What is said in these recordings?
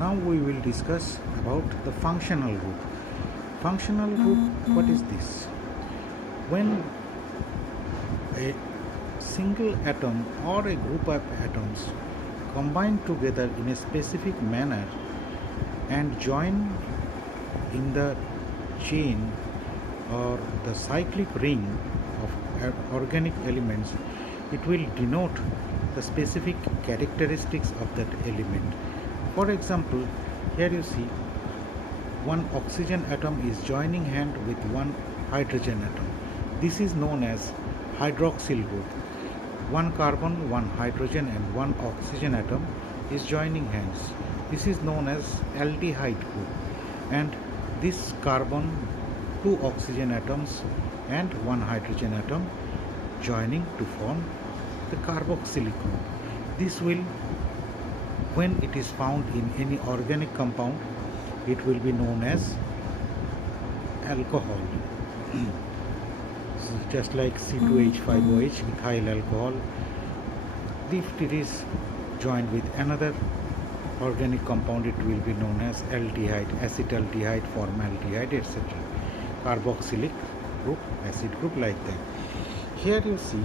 Now we will discuss about the functional group. Functional group, what is this? When a single atom or a group of atoms combine together in a specific manner and join in the chain or the cyclic ring of organic elements, it will denote the specific characteristics of that element. For example, here you see one oxygen atom is joining hand with one hydrogen atom. This is known as hydroxyl group. One carbon, one hydrogen and one oxygen atom is joining hands. This is known as aldehyde group. And this carbon, two oxygen atoms and one hydrogen atom joining to form the carboxylic group. This will, when it is found in any organic compound, it will be known as alcohol. Just like C2H5OH, ethyl alcohol. If it is joined with another organic compound, it will be known as aldehyde, acetaldehyde, formaldehyde, etc. Carboxylic group, acid group, like that. Here you see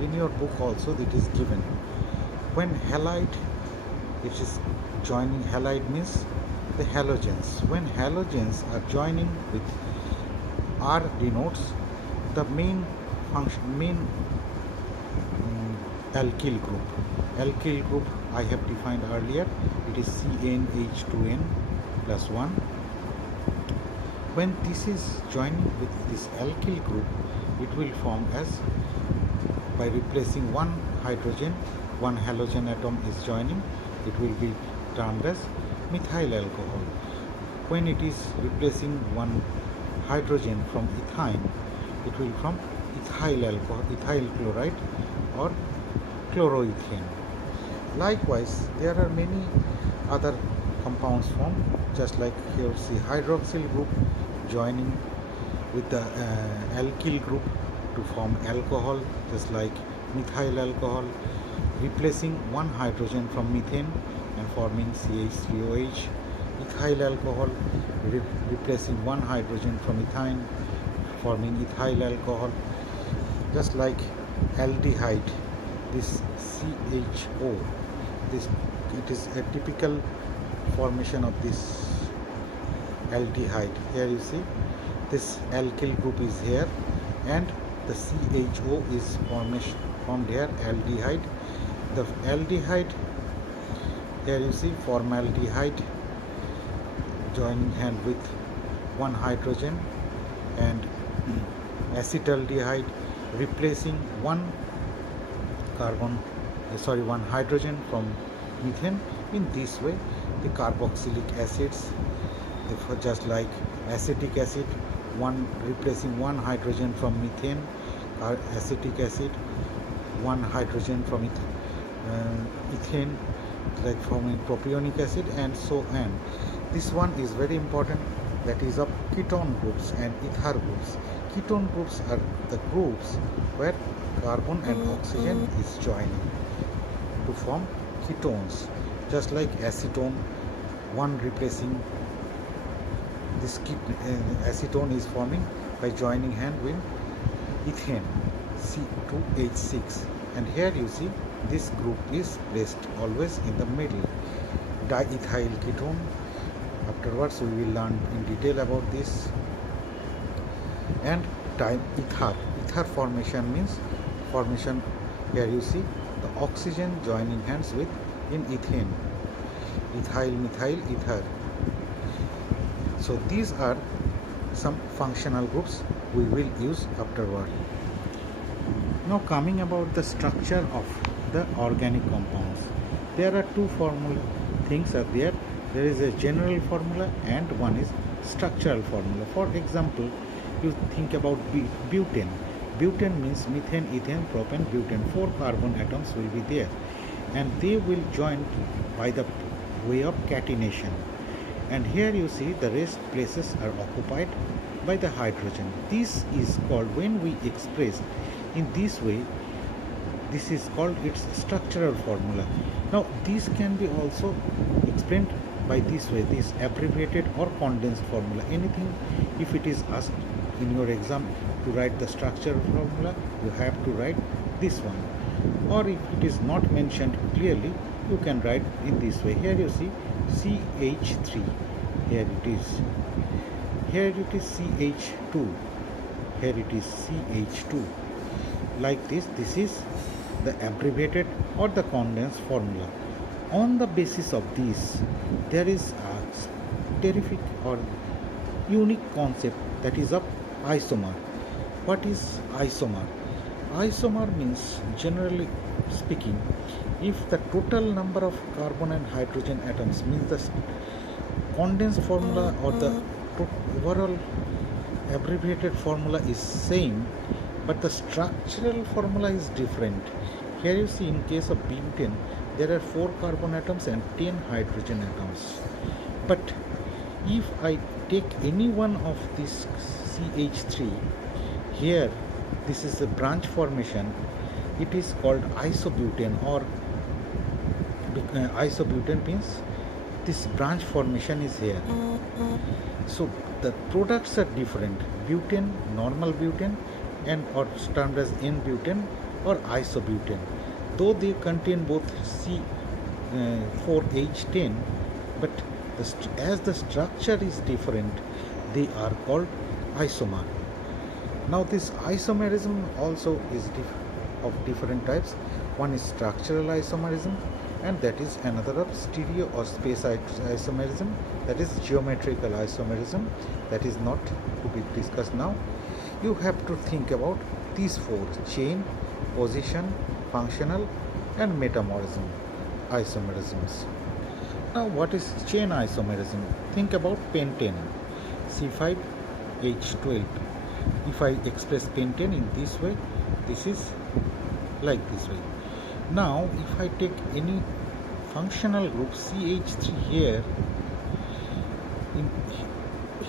in your book also it is given when halide, which is joining, halide means the halogens. When halogens are joining with R denotes the main function, alkyl group. Alkyl group I have defined earlier. It is CnH2n plus 1. When this is joining with this alkyl group, it will form as, by replacing one hydrogen, one halogen atom is joining, it will be termed as methyl alcohol. When it is replacing one hydrogen from ethine, it will form ethyl alcohol, ethyl chloride or chloroethane. Likewise, there are many other compounds formed, just like here see hydroxyl group joining with the alkyl group to form alcohol, just like methyl alcohol, replacing one hydrogen from methane and forming CH3OH. Ethyl alcohol, replacing one hydrogen from ethine, forming ethyl alcohol. Just like aldehyde, this CHO, this, it is a typical formation of this aldehyde. Here you see this alkyl group is here and the CHO is formed here, aldehyde. The aldehyde, here you see formaldehyde joining hand with one hydrogen and acetaldehyde replacing one one hydrogen from methane. In this way, the carboxylic acids, just like acetic acid, one replacing one hydrogen from methane, acetic acid, one hydrogen from ethane, like forming propionic acid, and so on. This one is very important, that is of ketone groups and ether groups. Ketone groups are the groups where carbon and oxygen is joining to form ketones, just like acetone, one replacing this acetone is forming by joining hand with ethane, C2H6. And here you see this group is placed always in the middle, diethyl ketone. Afterwards we will learn in detail about this. And ether. Ether formation means formation, here you see the oxygen joining hands with in ethane, ethyl, methyl, ether. So these are some functional groups we will use afterward. Now coming about the structure of the organic compounds. There are two things are there. There is a general formula and one is structural formula. For example, you think about butane. Butane means methane, ethane, propane, butane. 4 carbon atoms will be there and they will join by the way of catenation. And here you see the rest places are occupied by the hydrogen. This is called, when we express in this way, this is called its structural formula. Now this can be also explained by this way, this abbreviated or condensed formula. Anything, if it is asked in your exam to write the structure formula, you have to write this one. Or if it is not mentioned clearly, you can write in this way. Here you see CH3, here it is, here it is CH2, here it is CH2. Like this, this is the abbreviated or the condensed formula. On the basis of this, there is a terrific or unique concept, that is of isomer. What is isomer? Isomer means, generally speaking, if the total number of carbon and hydrogen atoms, means the condensed formula or the overall abbreviated formula is same, but the structural formula is different. Here you see, in case of butane, there are 4 carbon atoms and 10 hydrogen atoms. But if I take any one of this CH3, here this is a branch formation, it is called isobutane, or isobutane means this branch formation is here. So the products are different: butane, normal butane, and or termed as N-butane or isobutane. Though they contain both C4H10, but as the structure is different, they are called isomer. Now this isomerism also is of different types. One is structural isomerism, and that is another of stereo or space isomerism, that is geometrical isomerism, that is not to be discussed now. You have to think about these 4: chain, position, functional, and metamerism isomerisms. Now what is chain isomerism? Think about pentane, C5H12. If I express pentane in this way, this is like this way. Now if I take any functional group CH3 here,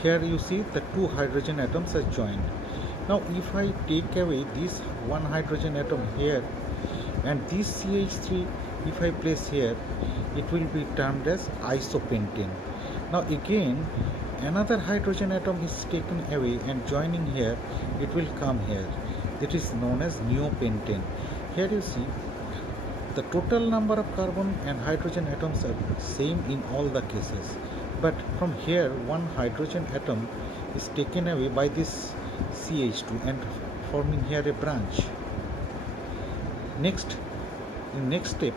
here you see the 2 hydrogen atoms are joined. Now if I take away this 1 hydrogen atom here, and this CH3 if I place here, it will be termed as isopentane. Now again another hydrogen atom is taken away and joining here, it will come here. That is known as neopentane. Here you see the total number of carbon and hydrogen atoms are same in all the cases, but from here 1 hydrogen atom is taken away by this CH2 and forming here a branch. Next, in next step,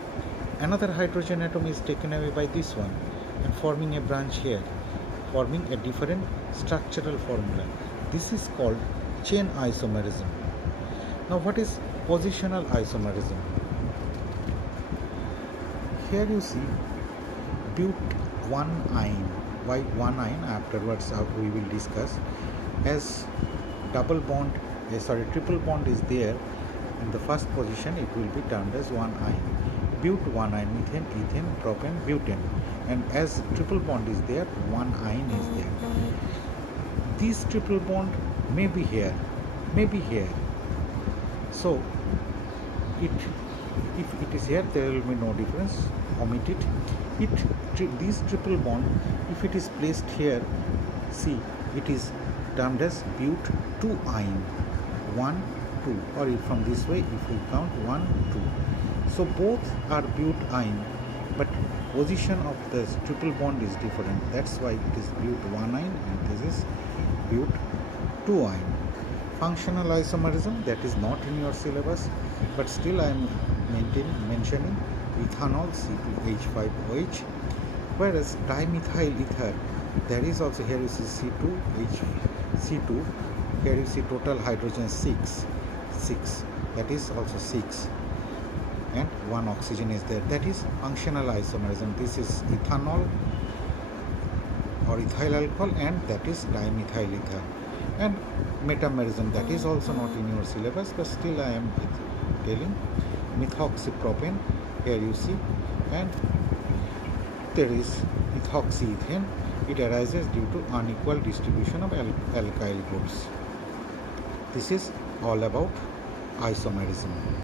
another hydrogen atom is taken away by this one and forming a branch here, forming a different structural formula. This is called chain isomerism. Now what is positional isomerism? Here you see but1-ine. Why 1-ine? Afterwards we will discuss. As triple bond is there in the first position, it will be termed as 1-ine. But1-ine, methane, ethane, propane, butane. And as triple bond is there, 1-ine is there. This triple bond may be here, may be here. So if it is here, there will be no difference. Omit it. This triple bond, if it is placed here, see, it is termed as but2-ine. 1, 2, or if from this way, if we count 1, 2. So both are but-ine, but position of the triple bond is different. That's why it is but1-ine and this is but2-ine. Functional isomerism, that is not in your syllabus, but still I am mentioning ethanol, C2H5OH, whereas dimethyl ether, there is also, here you see C2, here you see total hydrogen 6, that is also 6, and 1 oxygen is there. That is functional isomerism. This is ethanol or ethyl alcohol, and that is dimethyl ether. And metamerism, that is also not in your syllabus, but still I am telling. Methoxypropane, here you see, and there is ethoxyethane. It arises due to unequal distribution of alkyl groups. This is all about isomerism.